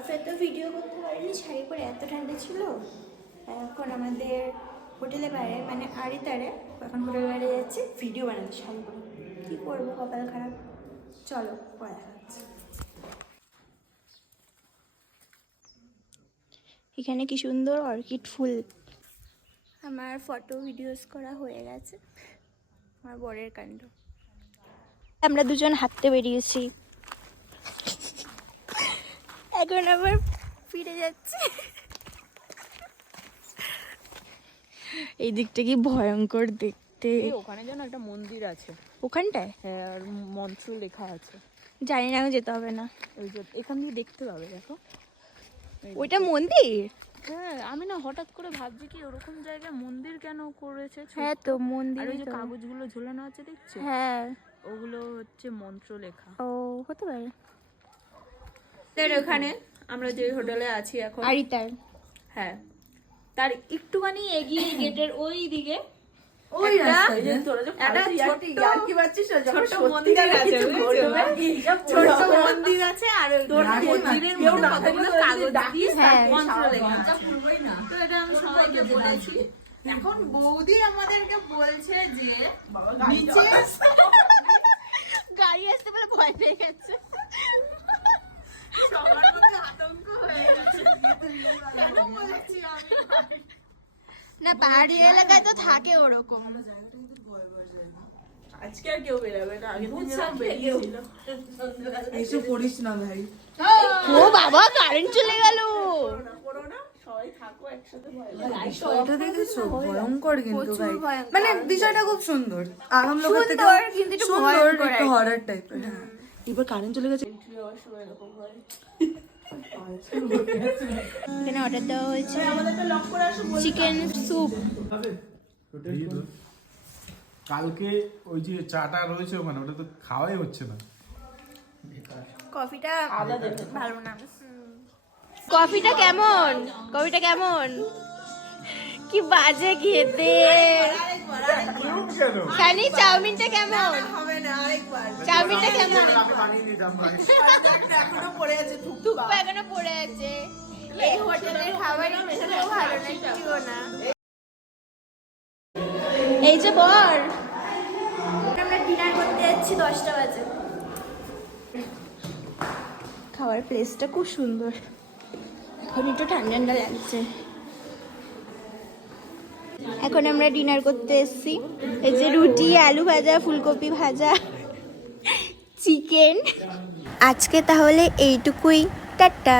বরফে তো ভিডিও করতে পারিনি, শাড়ি পরে এত ঠান্ডা ছিল। এখন আমাদের হোটেলে বাইরে মানে আড়িতারে, এখন হোটেলে বাইরে যাচ্ছে ভিডিও বানাতে শাড়ি পরে। কী করবো, কপাল খারাপ। চলো পরে দেখা যাচ্ছে। এখানে কি সুন্দর অর্কিড ফুল। আমার ফটো ভিডিওস করা হয়ে গেছে, আমার বরের কাণ্ড। আমরা দুজন হাঁটতে বেরিয়েছি, এখন আবার ফিরে যাচ্ছি। এই দিকটা কি ভয়ঙ্কর দেখতে। ওখানে যেন একটা মন্দির আছে ওখানটায়, হ্যাঁ, আর মন্ত্র লেখা আছে। জানি না, আমি যেতে হবে না। ওই যে এখান দিয়ে দেখতে পাবে, দেখো ওইটা মন্দির। হ্যাঁ, আমি না হঠাৎ করে ভাবছি কি ওরকম জায়গায় মন্দির কেন করেছে। হ্যাঁ তো মন্দির। আর ওই যে কাগজগুলো ঝোলানো আছে দেখছো, হ্যাঁ ওগুলো হচ্ছে মন্ত্র লেখা। ও হতে পারে। ওখানে আমরা যে হোটেলে আছি এখন আড়িতার, হ্যাঁ, তার একটুখানি এগিয়ে গেটের ওই দিকে ওই রাস্তায় যে তোরা যে একটা ছোট ইয়ার্কি পাচ্ছিস না, যখন ছোট মন্দির আছে, ছোট মন্দির আছে, আর ওই মন্দিরের মধ্যে কতগুলো কাগজ দিয়ে হ্যাঁ। মন্ত্র লেখা। না তো এটা আমি সবাইকে বলেছি। এখন বৌদি আমাদেরকে বলছে যে নিচে গাড়ি আসতে বলে ভয় পেয়ে গেছে। সবার মধ্যে আতঙ্ক হয়ে গেছে। কেন বলেছি আমি? না পাহাড়ি এলাকায় তো থাকে ওরকম। আজকে আর কেউ বেরোবে না, আগে থেকে সব বেরিয়েছিল। এইসব করিস না ভাই। ও বাবা, কারেন্ট চলে গেল। সবাই থাকো একসাথে, ভয় বিষয়টা দেখেছো ভয়ঙ্কর কিন্তু ভাই, ভয়ঙ্কর। মানে বিষয়টা খুব সুন্দর, আরাম লোকের থেকে সুন্দর, কিন্তু একটু সুন্দর, ভয়ঙ্কর একটু আর কি। হরর টাইপের। হ্যাঁ, এবার কারেন্ট চলে গেছে। এখানে অর্ডার দেওয়া হয়েছে চিকেন স্যুপ। কালকে ওই যে চাটা রয়েছে ওখানে, ওটা তো খাওয়াই হচ্ছে না। কফিটা ভালো না। কফিটা কেমন? কফিটা কেমন? কি বাজে খেতে। কেন? খানি চাউমিনটা কেমন? হবে না, আরেকবার চাউমিনটা কেমন? আমি বানিয়ে দিতাম ভাই। এখনো পড়ে আছে থুকপা এখনো পড়ে আছে। এই হোটেলের খাবারই খেতেও ভালো না, কিছুও না। এই যে বর, আমরা ডিনার করতে যাচ্ছি 10টা বাজে। খাওয়ার প্লেসটা খুব সুন্দর, এখন একটু ঠান্ডা ঠান্ডা লাগছে। এখন আমরা ডিনার করতে এসেছি। এই যে রুটি, আলু ভাজা, ফুলকপি ভাজা, চিকেন। আজকে তাহলে এইটুকুই, টাটা।